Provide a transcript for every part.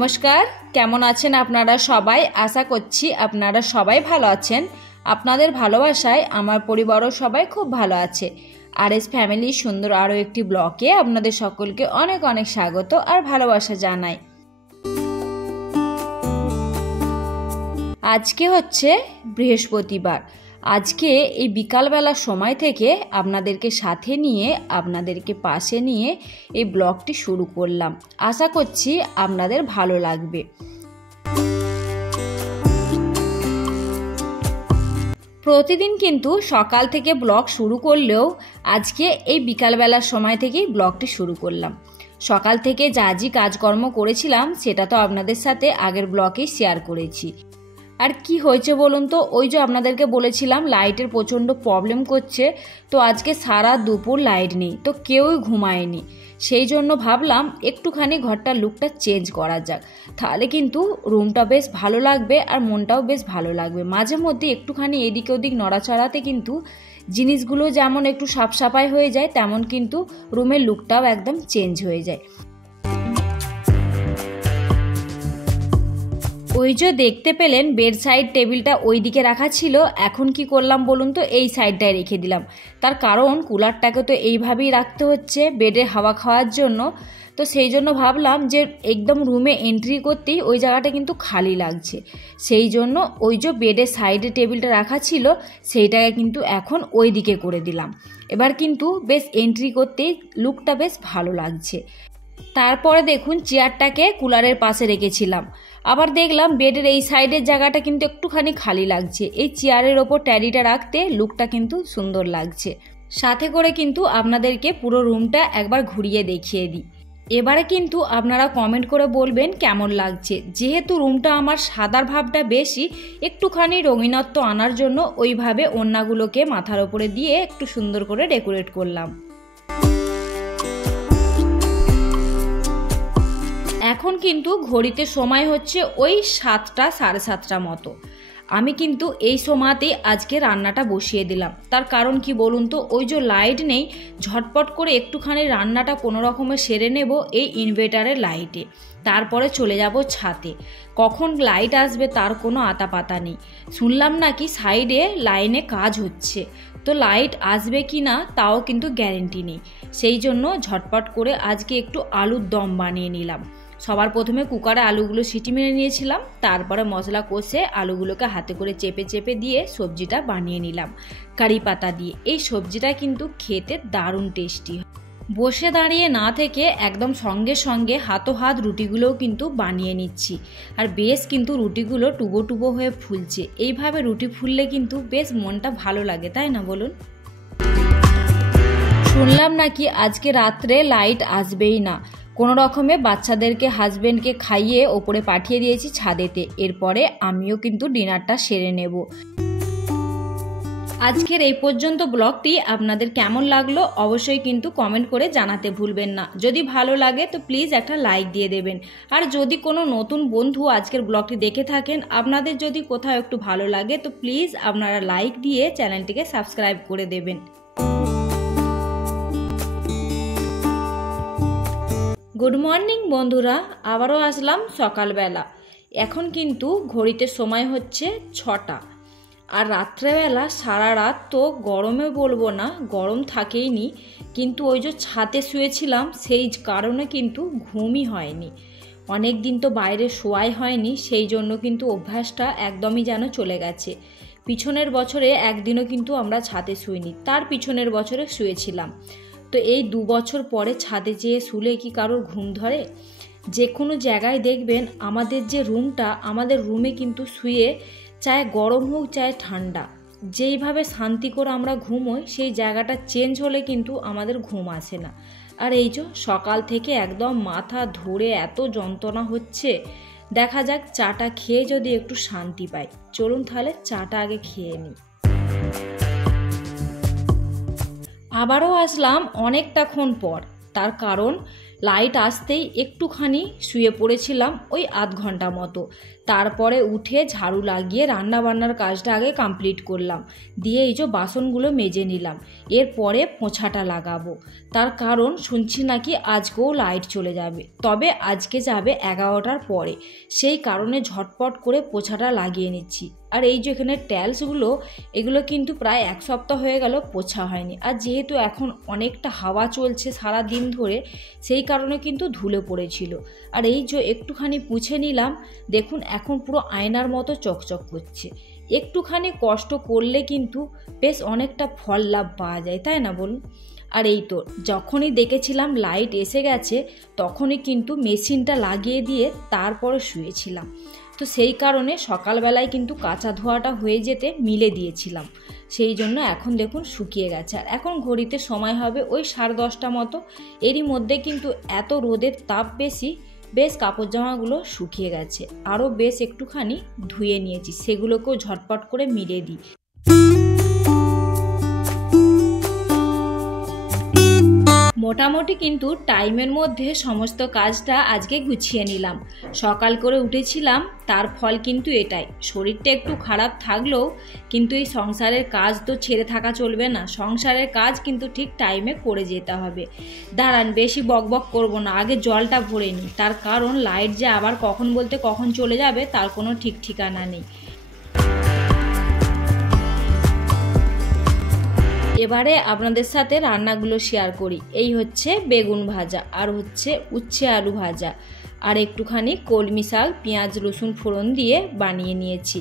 নমস্কার, কেমন আছেন আপনারা সবাই? আশা করছি আপনারা সবাই ভালো আছেন। আপনাদের ভালোবাসায় আমার পরিবারও সবাই খুব ভালো আছে। আরএস ফ্যামিলি সুন্দর আরও একটি ব্লগে আপনাদের সকলকে অনেক অনেক স্বাগত আর ভালোবাসা জানাই। আজকে হচ্ছে বৃহস্পতিবার। আজকে এই বিকালবেলার সময় থেকে আপনাদেরকে সাথে নিয়ে আপনাদেরকে পাশে নিয়ে এই ব্লগটি শুরু করলাম। আশা করছি আপনাদের ভালো লাগবে। প্রতিদিন কিন্তু সকাল থেকে ব্লগ শুরু করলেও আজকে এই বিকালবেলার সময় থেকেই ব্লগটি শুরু করলাম। সকাল থেকে যা যা কাজকর্ম করেছিলাম সেটা তো আপনাদের সাথে আগের ব্লগেই শেয়ার করেছি। আর কি হয়েছে বলুন তো, ওই যে আপনাদেরকে বলেছিলাম লাইটের প্রচণ্ড প্রবলেম করছে, তো আজকে সারা দুপুর লাইট নেই, তো কেউই ঘুমায়নি। সেই জন্য ভাবলাম একটুখানি ঘরটার লুকটা চেঞ্জ করা যাক, তাহলে কিন্তু রুমটা বেশ ভালো লাগবে আর মনটাও বেশ ভালো লাগবে। মাঝে মধ্যে একটুখানি এদিক ওদিক নড়াচড়াতে কিন্তু জিনিসগুলো যেমন একটু সাফসাফাই হয়ে যায়, তেমন কিন্তু রুমের লুকটাও একদম চেঞ্জ হয়ে যায়। ওই যে দেখতে পেলেন বেড সাইড টেবিলটা ওই দিকে রাখা ছিল, এখন কি করলাম বলুন তো, এই সাইডটায় রেখে দিলাম। তার কারণ কুলারটাকে তো এইভাবেই রাখতে হচ্ছে বেডে হাওয়া খাওয়ার জন্য। তো সেই জন্য ভাবলাম যে একদম রুমে এন্ট্রি করতেই ওই জায়গাটা কিন্তু খালি লাগছে, সেই জন্য ওই যে বেডের সাইডে টেবিলটা রাখা ছিল সেইটাকে কিন্তু এখন ওই দিকে করে দিলাম। এবার কিন্তু বেশ এন্ট্রি করতেই লুকটা বেশ ভালো লাগছে। তারপরে দেখুন চেয়ারটাকে কুলারের পাশে রেখেছিলাম, আবার দেখলাম বেডের এই সাইডের জায়গাটা কিন্তু একটুখানি খালি লাগছে। এই চেয়ারের ওপর ট্যাডিটা রাখতে লুকটা কিন্তু সুন্দর লাগছে। সাথে করে কিন্তু আপনাদেরকে পুরো রুমটা একবার ঘুরিয়ে দেখিয়ে দিই। এবারে কিন্তু আপনারা কমেন্ট করে বলবেন কেমন লাগছে। যেহেতু রুমটা আমার সাদার ভাবটা বেশি, একটুখানি রঙিনত্ব আনার জন্য ওইভাবে ওড়নাগুলোকে মাথার ওপরে দিয়ে একটু সুন্দর করে ডেকোরেট করলাম। এখন কিন্তু ঘড়িতে সময় হচ্ছে ওই 7টা সাড়ে 7টা মতো। আমি কিন্তু এই সময়তেই আজকে রান্নাটা বসিয়ে দিলাম। তার কারণ কি বলুন তো, ওই যে লাইট নেই, ঝটপট করে একটুখানি রান্নাটা কোনো রকমে সেরে নেব এই ইনভার্টারের লাইটে, তারপরে চলে যাব ছাদে। কখন লাইট আসবে তার কোনো আতাপাতা নেই। শুনলাম নাকি সাইডে লাইনে কাজ হচ্ছে, তো লাইট আসবে কি না তাও কিন্তু গ্যারেন্টি নেই। সেই জন্য ঝটপট করে আজকে একটু আলুর দম বানিয়ে নিলাম। সবার প্রথমে কুকারে আলুগুলো সিটি মেরে নিয়েছিলাম, তারপরে মশলা কষে আলুগুলোকে হাতে করে চেপে চেপে দিয়ে সবজিটা বানিয়ে নিলাম কারি পাতা দিয়ে। এই সবজিটা কিন্তু খেতে দারুণ টেস্টি। বসে দাঁড়িয়ে না থেকে একদম সঙ্গে সঙ্গে হাত রুটিগুলোও কিন্তু বানিয়ে নিচ্ছি। আর বেশ কিন্তু রুটিগুলো টুবো টুবো হয়ে ফুলছে। এইভাবে রুটি ফুললে কিন্তু বেশ মনটা ভালো লাগে, তাই না বলুন? শুনলাম নাকি আজকে রাত্রে লাইট আসবেই না। কোনো রকমে বাচ্চাদেরকে হাজবেন্ডকে খাইয়ে ওপরে পাঠিয়ে দিয়েছি ছাদেতে। এরপরে আমিও কিন্তু ডিনারটা সেরে নেব। আজকের এই পর্যন্ত ব্লগটি আপনাদের কেমন লাগলো অবশ্যই কিন্তু কমেন্ট করে জানাতে ভুলবেন না। যদি ভালো লাগে তো প্লিজ একটা লাইক দিয়ে দেবেন। আর যদি কোনো নতুন বন্ধু আজকের ব্লগটি দেখে থাকেন, আপনাদের যদি কোথাও একটু ভালো লাগে তো প্লিজ আপনারা লাইক দিয়ে চ্যানেলটিকে সাবস্ক্রাইব করে দেবেন। গুড মর্নিং বন্ধুরা, আবারও আসলাম সকালবেলা। এখন কিন্তু ঘড়িতে সময় হচ্ছে 6টা। আর রাত্রেবেলা সারা রাত তো গরমে বলবো না, গরম থাকেইনি, কিন্তু ওই যে ছাদে শুয়েছিলাম সেই কারণে কিন্তু ঘুমই হয়নি। অনেক দিন তো বাইরে শোয়াই হয়নি, সেই জন্য কিন্তু অভ্যাসটা একদমই যেন চলে গেছে। পিছনের বছরে একদিনও কিন্তু আমরা ছাদে শুইনি, তার পিছনের বছরে শুয়েছিলাম। তো এই 2 বছর পরে ছাদে যেয়ে শুলে কি কারোর ঘুম ধরে? যে কোনো জায়গায় দেখবেন আমাদের যে রুমটা, আমাদের রুমে কিন্তু শুয়ে চায় গরম হোক চায় ঠান্ডা, যেইভাবে শান্তি করে আমরা ঘুমোই সেই জায়গাটা চেঞ্জ হলে কিন্তু আমাদের ঘুম আসে না। আর এই যে সকাল থেকে একদম মাথা ধরে এত যন্ত্রণা হচ্ছে। দেখা যাক চাটা খেয়ে যদি একটু শান্তি পাই। চলুন তাহলে চাটা আগে খেয়ে নিই। আবারও আসলাম অনেকটাক্ষণ পর, তার কারণ লাইট আসতেই একটুখানি শুয়ে পড়েছিলাম ওই আধ ঘন্টা মতো। তারপরে উঠে ঝাড়ু লাগিয়ে রান্না বান্নার কাজটা আগে কমপ্লিট করলাম, দিয়ে এই যে বাসনগুলো মেজে নিলাম। এরপরে পোছাটা লাগাবো, তার কারণ শুনছি নাকি আজকেও লাইট চলে যাবে, তবে আজকে যাবে 11টার পরে, সেই কারণে ঝটপট করে পোছাটা লাগিয়ে নিচ্ছি। আর এই যে এখানে টাইলসগুলো, এগুলো কিন্তু প্রায় 1 সপ্তাহ হয়ে গেল পোছা হয়নি। আর যেহেতু এখন অনেকটা হাওয়া চলছে সারা দিন ধরে, সেই কারণে কিন্তু ধুলে পড়েছিল। আর এই যে একটুখানি পুছে নিলাম, দেখুন এখন পুরো আয়নার মতো চকচক করছে। একটুখানি কষ্ট করলে কিন্তু বেশ অনেকটা ফল লাভ পাওয়া যায়, তাই না বলুন? আর এই তো যখনই দেখেছিলাম লাইট এসে গেছে, তখনই কিন্তু মেশিনটা লাগিয়ে দিয়ে তারপরে শুয়েছিলাম। তো সেই কারণে সকালবেলায় কিন্তু কাঁচা ধোয়াটা হয়ে যেতে মিলে দিয়েছিলাম, সেই জন্য এখন দেখুন শুকিয়ে গেছে। আর এখন ঘড়িতে সময় হবে ওই 10:30 মতো। এরই মধ্যে কিন্তু এত রোদের তাপ বেশ কাপড় জামাগুলো শুকিয়ে গেছে। আরও বেশ একটুখানি ধুয়ে নিয়েছি, সেগুলোকেও ঝটপট করে মিলে দিই। মোটামুটি কিন্তু টাইমের মধ্যে সমস্ত কাজটা আজকে গুছিয়ে নিলাম। সকাল করে উঠেছিলাম, তার ফল কিন্তু এটাই। শরীরটা একটু খারাপ থাকলেও কিন্তু এই সংসারের কাজ তো ছেড়ে থাকা চলবে না, সংসারের কাজ কিন্তু ঠিক টাইমে করে যেতে হবে। দাঁড়ান, বেশি বকবক করব না, আগে জলটা ভরে নিই, তার কারণ লাইট যে আবার কখন বলতে কখন চলে যাবে তার কোনো ঠিক ঠিকানা নেই। এবারে আপনাদের সাথে রান্নাগুলো শেয়ার করি। এই হচ্ছে বেগুন ভাজা, আর হচ্ছে উচ্ছে আলু ভাজা, আর একটুখানি কলমি শাক পেঁয়াজ রসুন ফোড়ন দিয়ে বানিয়ে নিয়েছি।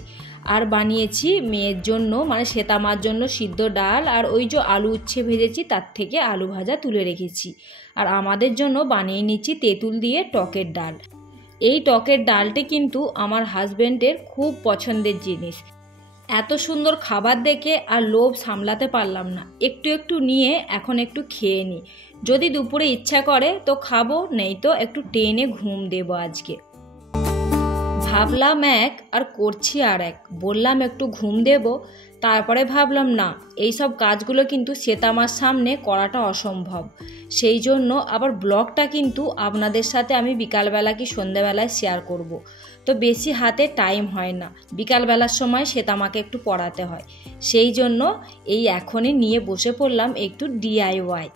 আর বানিয়েছি মেয়ের জন্য, মানে শ্বেতামার জন্য সিদ্ধ ডাল, আর ওই যে আলু উচ্ছে ভেজেছি তার থেকে আলু ভাজা তুলে রেখেছি। আর আমাদের জন্য বানিয়ে নিচ্ছি তেঁতুল দিয়ে টকের ডাল। এই টকের ডালটি কিন্তু আমার হাজব্যান্ডের খুব পছন্দের জিনিস। এত সুন্দর খাবার দেখে আর লোভ সামলাতে পারলাম না, একটু একটু নিয়ে এখন একটু খেয়ে নিই। যদি দুপুরে ইচ্ছা করে তো খাবো, নেই তো একটু টেনে ঘুম দেবো আজকে। ভাবলাম এক আর করছি আর এক, বললাম একটু ঘুম দেব, তারপরে ভাবলাম না, এইসব কাজগুলো কিন্তু শ্বেতামার সামনে করাটা অসম্ভব। সেই জন্য আবার ব্লগটা কিন্তু আপনাদের সাথে আমি বিকালবেলা কি সন্ধ্যাবেলায় শেয়ার করব। তো বেশি হাতে টাইম হয় না, বিকালবেলার সময় শ্বেতামাকে একটু পড়াতে হয়, সেই জন্য এই এখনই নিয়ে বসে পড়লাম একটু DIY।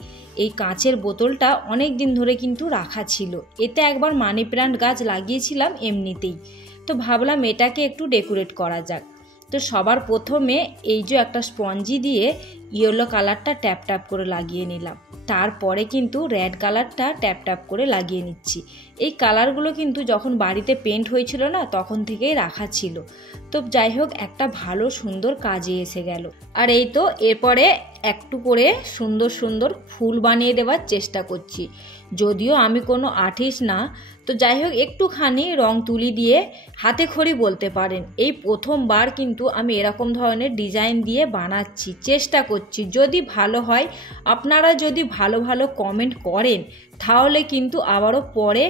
এই কাঁচের বোতলটা অনেক দিন ধরে কিন্তু রাখা ছিল, এতে একবার মানি প্ল্যান্ট গাছ লাগিয়েছিলাম এমনিতেই, তো ভাবলাম এটাকে একটু ডেকোরেট করা যাক। তো সবার প্রথমে এই যে একটা স্পঞ্জি দিয়ে ইয়েলো কালারটা ট্যাপ ট্যাপ করে লাগিয়ে নিলাম, তারপরে কিন্তু রেড কালারটা ট্যাপ ট্যাপ করে লাগিয়ে নিচ্ছি। এই কালারগুলো কিন্তু যখন বাড়িতে পেন্ট হয়েছিল না, তখন থেকেই রাখা ছিল। তো যাই হোক, একটা ভালো সুন্দর কাজে এসে গেল। আর এই তো এরপরে একটু করে সুন্দর সুন্দর ফুল বানিয়ে দেওয়ার চেষ্টা করছি। যদিও আমি কোনো আর্টিস্ট না, তো যাই হোক একটুখানি রং তুলি দিয়ে হাতে খড়ি বলতে পারেন, এই প্রথমবার কিন্তু আমি এরকম ধরনের ডিজাইন দিয়ে বানাচ্ছি, চেষ্টা করছি। যদি ভালো হয়, আপনারা যদি ভালো ভালো কমেন্ট করেন, তাহলে কিন্তু আবারও পরে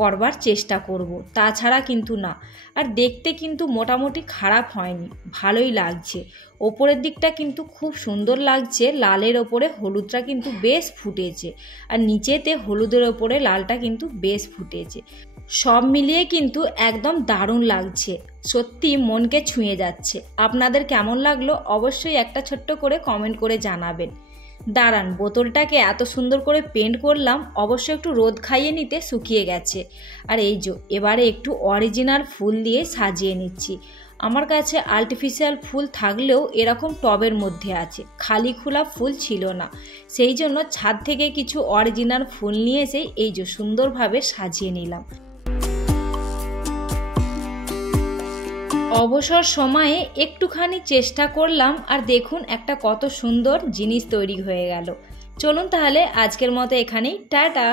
করবার চেষ্টা করব, তাছাড়া কিন্তু না। আর দেখতে কিন্তু মোটামুটি খারাপ হয়নি, ভালোই লাগছে। ওপরের দিকটা কিন্তু খুব সুন্দর লাগছে, লালের ওপরে হলুদটা কিন্তু বেশ ফুটেছে, আর নিচেতে হলুদের ওপরে লালটা কিন্তু বেশ ফুটেছে। সব মিলিয়ে কিন্তু একদম দারুণ লাগছে, সত্যি মনকে ছুঁয়ে যাচ্ছে। আপনাদের কেমন লাগলো অবশ্যই একটা ছোট্ট করে কমেন্ট করে জানাবেন। দাঁড়ান, বোতলটাকে এত সুন্দর করে পেন্ট করলাম, অবশ্যই একটু রোদ খাইয়ে নিতে শুকিয়ে গেছে। আর এই যে এবারে একটু অরিজিনাল ফুল দিয়ে সাজিয়ে নিচ্ছি। আমার কাছে আর্টিফিশিয়াল ফুল থাকলেও এরকম টবের মধ্যে আছে, খালি খোলা ফুল ছিল না, সেই জন্য ছাদ থেকে কিছু অরিজিনাল ফুল নিয়ে এসে এই যে সুন্দরভাবে সাজিয়ে নিলাম। অবসর সময়ে একটুখানি চেষ্টা করলাম, আর দেখুন একটা কত সুন্দর জিনিস তৈরি হয়ে গেল। চলুন তাহলে আজকের মতো এখানেই, টাটা।